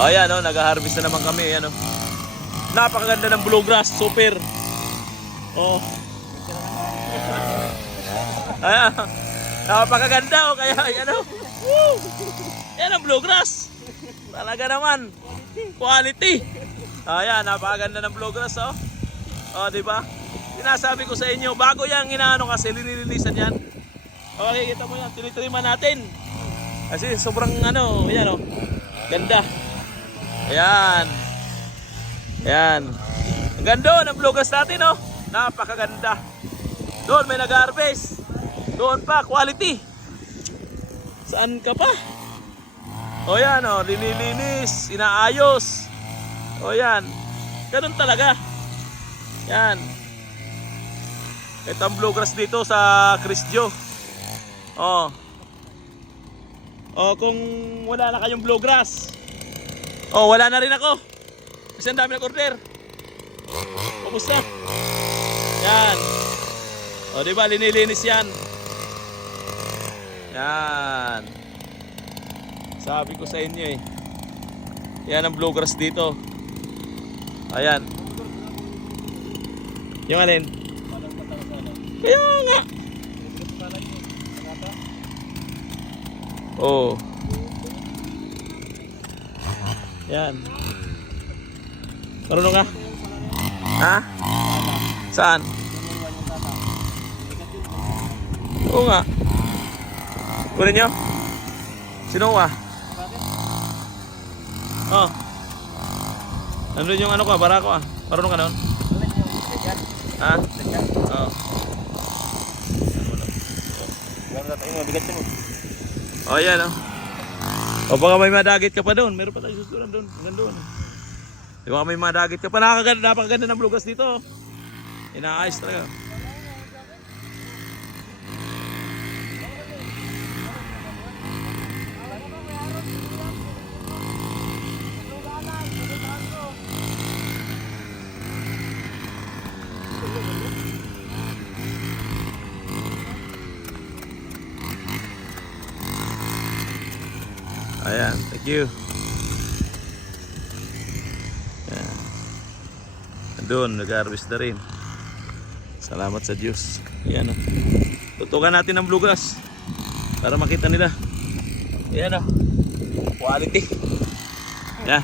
Ayan o, nag-harvest na naman kami. Ayan o. Napakaganda ng bluegrass, super. Oh. Ayan. Napakaganda o, kaya ayan o. Woo! Yan ang bluegrass. Talaga naman. Quality. Ayan, napakaganda ng bluegrass o. O, diba? Sinasabi ko sa inyo, bago yan inaano kasi, linilinisan yan. Okay, kita mo yan, tinitriman natin. Kasi sobrang ano, ayan o. Ganda. Ayan. Ayan. Ang ganda ng bluegrass natin o. Napakaganda. Doon may nag-harvest. Doon pa, quality. Saan ka pa? O yan o, linilinis, inaayos. O yan. Ganun talaga. Yan. Ito ang bluegrass dito sa Crisjo. O. O kung wala na kayong bluegrass. O wala na rin ako. Kasi ang dami nag-order. Kumusta? Yan. O diba linilinis yan. Yan. Sabi ko sa inyo eh. Yan ang bluegrass dito. Ayan. Yung alin? Kaya nga. Oh. Yan. Marunong ka? Ha? Saan? Oo nga. Kunin nyo? Sino ka? Oh. Nandun yung ano ka, barako ah. Marunong ka nun? Ha? Oo. Oh, yan oh. O baka may madagit ka pa doon. Meron pa tayo susulan doon. Hanggang doon. Di ba may madagit ka pa? Napakaganda ng bluegrass dito. Inaayos talaga. Ayan, thank you. Ayan. Doon, nag-harvest na rin. Salamat sa Diyos. Ayan o. Tutukan natin ang bluegrass para makita nila. Ayan o. Quality. Ayan.